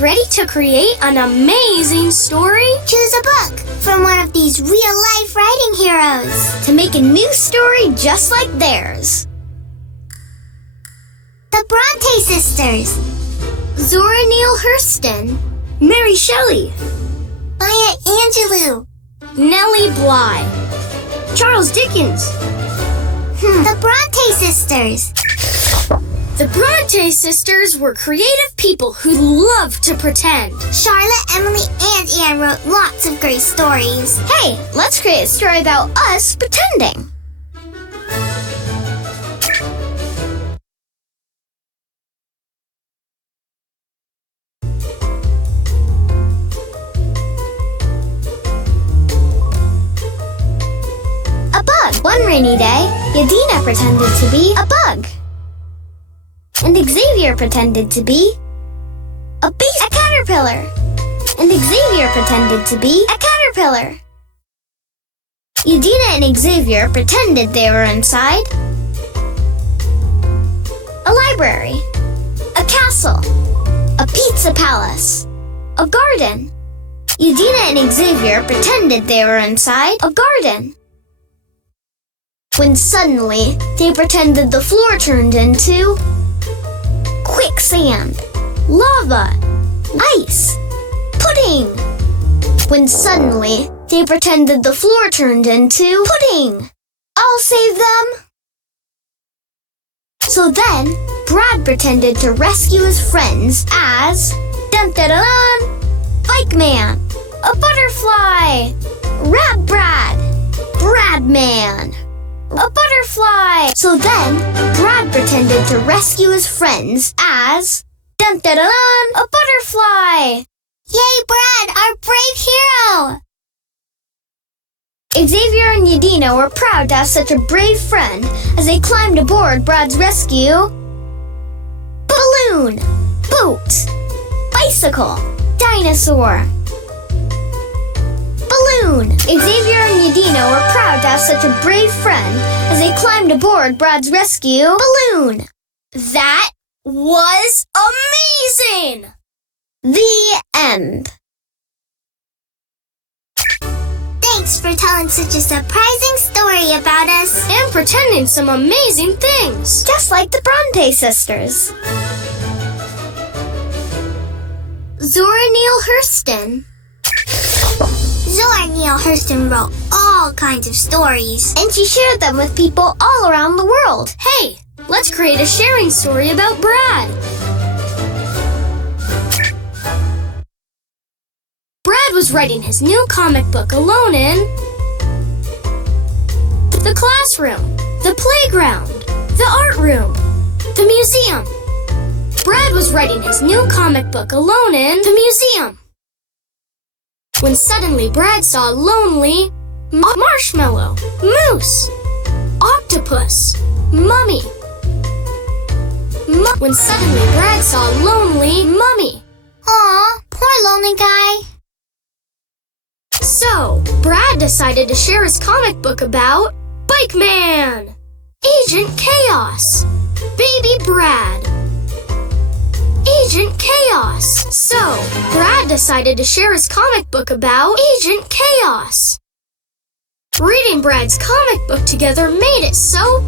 Ready to create an amazing story? Choose a book from one of these real-life writing heroes to make a new story just like theirs. The Bronte Sisters. Zora Neale Hurston, Mary Shelley, Maya Angelou, Nellie Bly, Charles Dickens. The Bronte Sisters. The Bronte sisters were creative people who loved to pretend. Charlotte, Emily, and Anne wrote lots of great stories. Hey, let's create a story about us pretending. A bug. One rainy day, Yadina pretended to be a bug. And Xavier pretended to be a caterpillar. And Xavier pretended to be a caterpillar. Yadina and Xavier pretended they were inside a library, a castle, a pizza palace, a garden. Yadina and Xavier pretended they were inside a garden. When suddenly, they pretended the floor turned into quicksand, lava, ice, pudding. When suddenly, they pretended the floor turned into pudding. I'll save them. So then, Brad pretended to rescue his friends as dun-dun-dun, Bike Man, a butterfly, Rad Brad, Brad Man, a butterfly. So then, Brad pretended to rescue his friends as dun-dun-dun, a butterfly. Yay, Brad, our brave hero! Xavier and Yadina were proud to have such a brave friend as they climbed aboard Brad's rescue balloon, boat, bicycle, dinosaur. Balloon. Xavier and Yadina were proud to have such a brave friend as they climbed aboard Brad's rescue balloon. That was amazing! The end. Thanks for telling such a surprising story about us. And pretending some amazing things. Just like the Bronte sisters. Zora Neale Hurston. Zora Neale Hurston wrote all kinds of stories. And she shared them with people all around the world. Hey, let's create a sharing story about Brad. Brad was writing his new comic book alone in the classroom, the playground, the art room, the museum. Brad was writing his new comic book alone in the museum. When suddenly Brad saw a lonely marshmallow, moose, octopus, mummy. When suddenly Brad saw a lonely mummy. Aw, poor lonely guy. So, Brad decided to share his comic book about Bike Man, Agent Chaos, Baby Brad, Agent Chaos. So, Brad decided to share his comic book about Agent Chaos. Reading Brad's comic book together made it so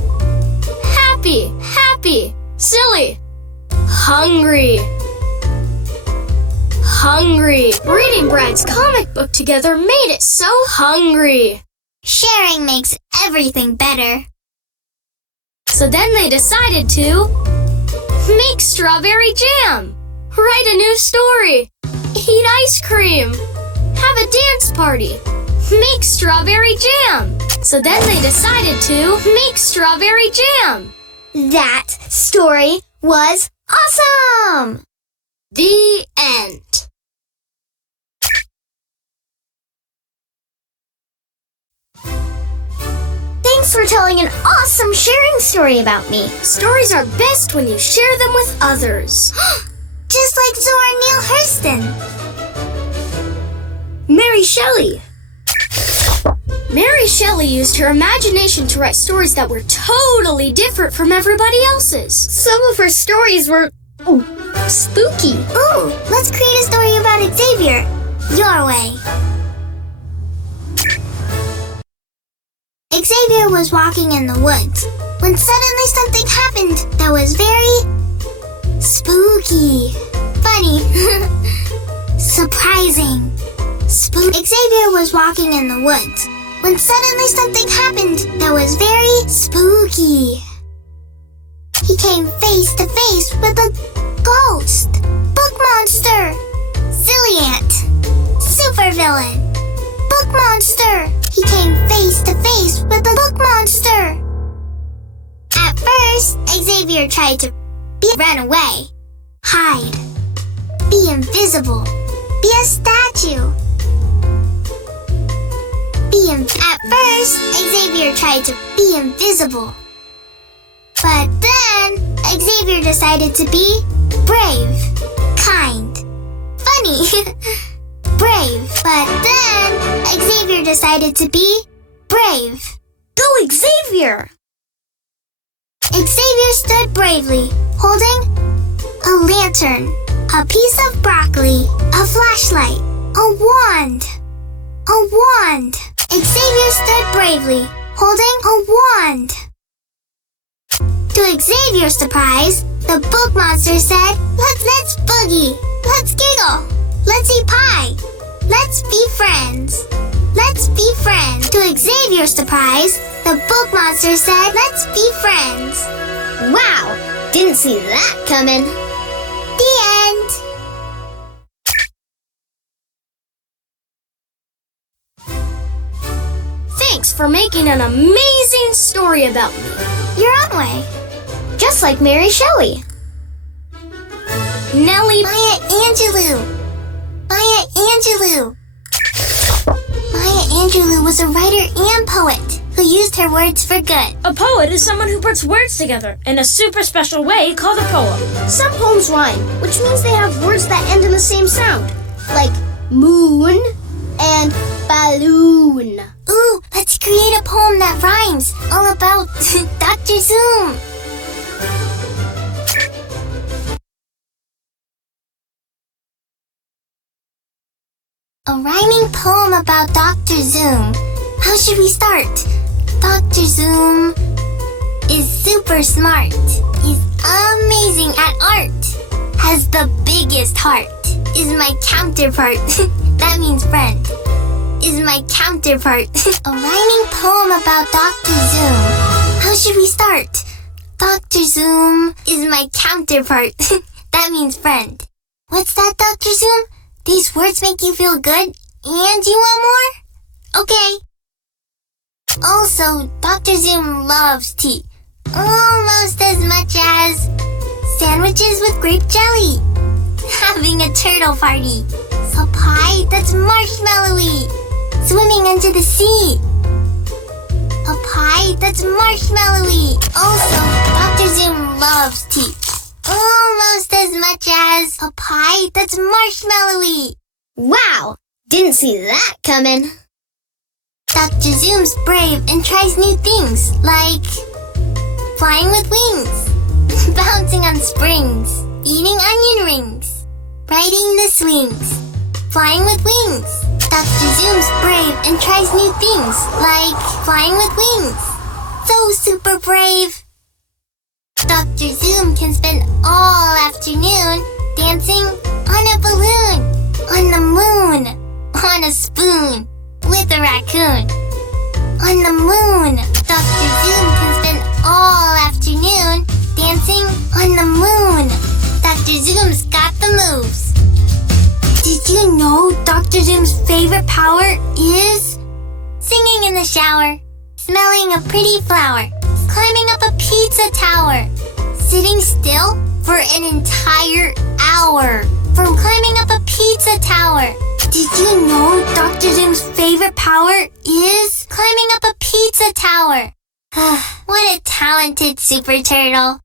happy, silly, hungry. Reading Brad's comic book together made it so hungry. Sharing makes everything better. So then they decided to make strawberry jam, write a new story, eat ice cream, have a dance party, make strawberry jam. So then they decided to make strawberry jam. That story was awesome! The end. Thanks for telling an awesome sharing story about me. Stories are best when you share them with others. Just like Zora Neale Hurston. Mary Shelley. Mary Shelley used her imagination to write stories that were totally different from everybody else's. Some of her stories were Spooky. Ooh, let's create a story about Xavier. Your way. Xavier was walking in the woods when suddenly something happened that was very spooky, funny, surprising. Xavier was walking in the woods when suddenly something happened that was very spooky. He came face to face with a ghost, book monster, silly ant, supervillain, book monster. He came face to face with a book monster. At first, Xavier tried to run away, hide, be invisible, be a statue. At first, Xavier tried to be invisible. But then, Xavier decided to be brave, kind, funny, brave. But then, Xavier decided to be brave. Go, Xavier! Xavier stood bravely, holding a lantern, a piece of broccoli, a flashlight, a wand. A wand! Xavier stood bravely, holding a wand. To Xavier's surprise, the book monster said, Let's boogie, let's giggle, let's eat pie, let's be friends, let's be friends. To Xavier's surprise, the book monster said, let's be friends. Wow, didn't see that coming. The end. Thanks for making an amazing story about me. Your own way. Just like Mary Shelley. Nellie. Maya Angelou. Maya Angelou. Maya Angelou was a writer and poet who used her words for good. A poet is someone who puts words together in a super special way called a poem. Some poems rhyme, which means they have words that end in the same sound, like moon and balloon. Ooh, let's create a poem that rhymes, all about Dr. Zoom. A rhyming poem about Dr. Zoom. How should we start? Dr. Zoom is super smart. He's amazing at art. Has the biggest heart. Is my counterpart. That means friend. Is my counterpart. A rhyming poem about Dr. Zoom. How should we start? Dr. Zoom is my counterpart. That means friend. What's that, Dr. Zoom? These words make you feel good? And you want more? Okay. Also, Dr. Zoom loves tea. Almost as much as sandwiches with grape jelly. Having a turtle party. A pie that's marshmallowy. Swimming under the sea. A pie that's marshmallowy. Also, Dr. Zoom loves tea. Almost as much as a pie that's marshmallowy. Wow, didn't see that coming. Dr. Zoom's brave and tries new things, like flying with wings, bouncing on springs, eating onion rings, riding the swings, flying with wings. Dr. Zoom's brave and tries new things, like flying with wings. So super brave. Dr. Zoom can spend all afternoon dancing on a balloon, on the moon, on a spoon, with a raccoon. On the moon, Dr. Zoom can spend all afternoon dancing on the moon. Dr. Zoom's got the moves. Did you know Dr. Zoom's favorite power is singing in the shower, smelling a pretty flower, climbing up a pizza tower, sitting still for an entire hour, from climbing up a pizza tower. Did you know Dr. Zoom's favorite power is climbing up a pizza tower? What a talented super turtle.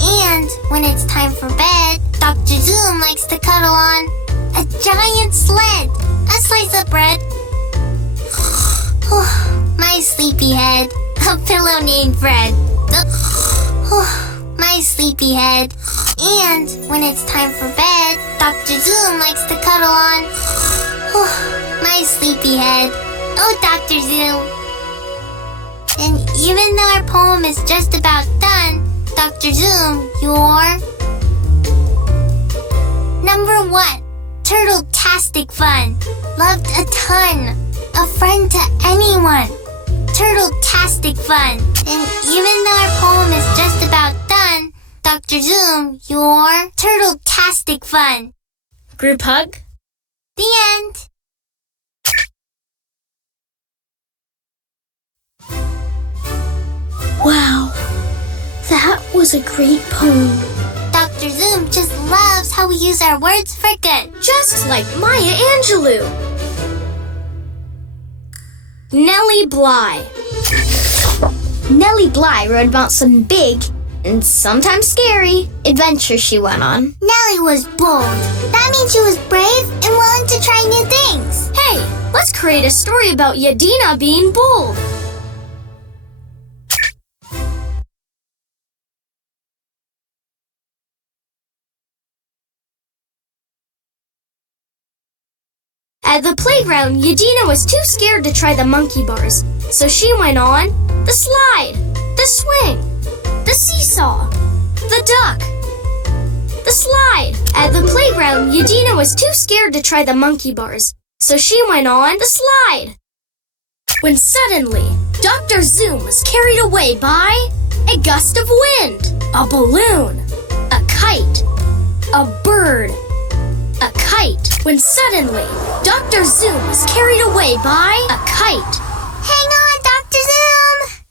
And when it's time for bed, Dr. Zoom likes to cuddle on a giant sled, a slice of bread. My sleepy head, a pillow named Fred. My sleepy head. And when it's time for bed, Dr. Zoom likes to cuddle on my sleepy head. Oh, Dr. Zoom. And even though our poem is just about done, Dr. Zoom, you're number 1. Turtle-tastic fun. Loved a ton. A friend to anyone. Turtle-tastic fun. And even though our poem is just about done, Dr. Zoom, you're turtle-tastic fun. Group hug. The end. Wow, that was a great poem. Dr. Zoom just loves how we use our words for good. Just like Maya Angelou. Nellie Bly. Nellie Bly wrote about some big and sometimes scary adventures she went on. Nellie was bold. That means she was brave and willing to try new things. Hey, let's create a story about Yadina being bold. At the playground, Yadina was too scared to try the monkey bars, so she went on the slide, the swing, the seesaw, the duck, the slide. At the playground, Yadina was too scared to try the monkey bars, so she went on the slide. When suddenly, Dr. Zoom was carried away by a gust of wind, a balloon, a kite, a bird, a kite. When suddenly, Dr. Zoom was carried away by a kite. Hang on, Dr. Zoom!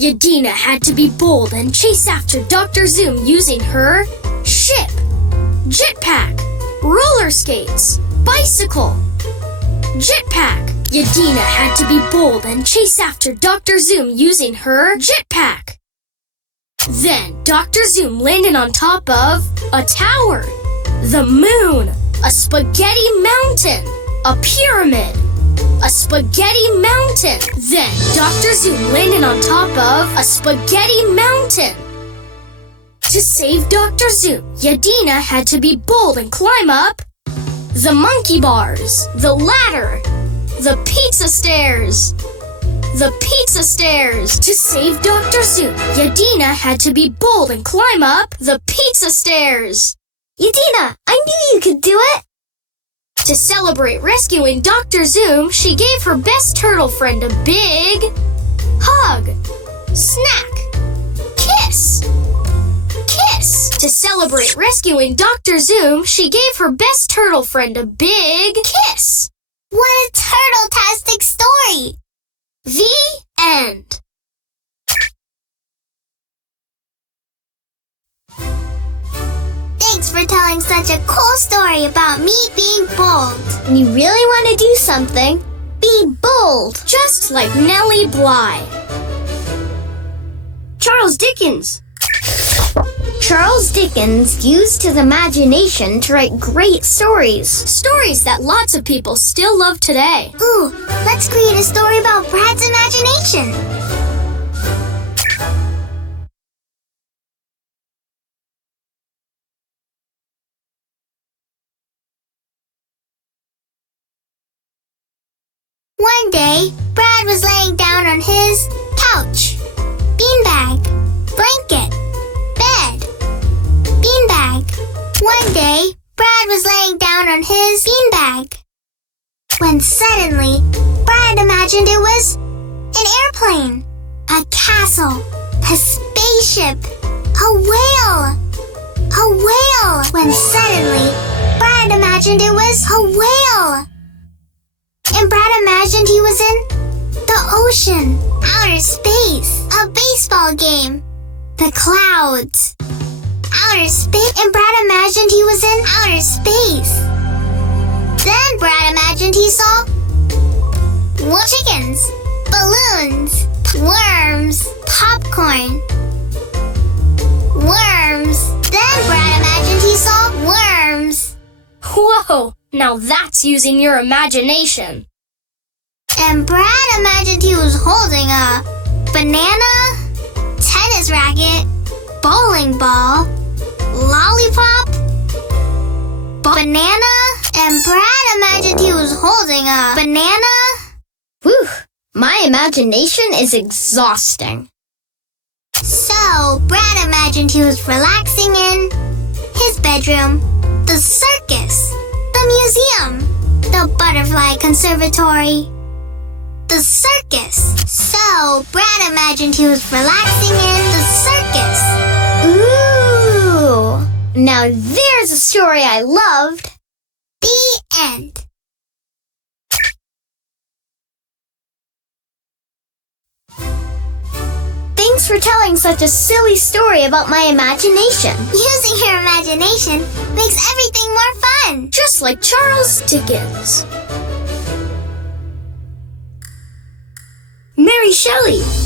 Yadina had to be bold and chase after Dr. Zoom using her ship, jetpack, roller skates, bicycle, jetpack. Yadina had to be bold and chase after Dr. Zoom using her jetpack. Then Dr. Zoom landed on top of a tower, the moon, a spaghetti mountain, a pyramid, a spaghetti mountain. Then Dr. Zoom landed on top of a spaghetti mountain. To save Dr. Zoom, Yadina had to be bold and climb up the monkey bars, the ladder, the pizza stairs. The pizza stairs. To save Dr. Zoom, Yadina had to be bold and climb up the pizza stairs. Yadina, I knew you could do it! To celebrate rescuing Dr. Zoom, she gave her best turtle friend a big hug, snack, kiss, kiss. To celebrate rescuing Dr. Zoom, she gave her best turtle friend a big kiss. What a turtle-tastic story! The end. Thanks for telling such a cool story about me being bold. When you really want to do something, be bold. Just like Nellie Bly. Charles Dickens. Charles Dickens used his imagination to write great stories. Stories that lots of people still love today. Ooh, let's create a story about Brad's imagination. One day, Brad was laying down on his couch. Beanbag, blanket, bed, beanbag. One day, Brad was laying down on his beanbag. When suddenly, Brad imagined it was an airplane, a castle, a spaceship, a whale. A whale. When suddenly, Brad imagined it was a whale. And Brad imagined he was in the ocean, outer space, a baseball game, the clouds, outer space. And Brad imagined he was in outer space. Then Brad imagined he saw chickens, balloons, worms, popcorn, worms. Then Brad imagined he saw worms. Whoa, now that's using your imagination. And Brad imagined he was holding a banana, tennis racket, bowling ball, lollipop, banana, and Brad imagined he was holding a banana. Whew, my imagination is exhausting. So, Brad imagined he was relaxing in his bedroom, the circus, the museum, the butterfly conservatory, the circus. So, Brad imagined he was relaxing in the circus. Ooh, now there's a story I loved. The end. Thanks for telling such a silly story about my imagination. Using your imagination makes everything more fun. Just like Charles Dickens. Mary Shelley.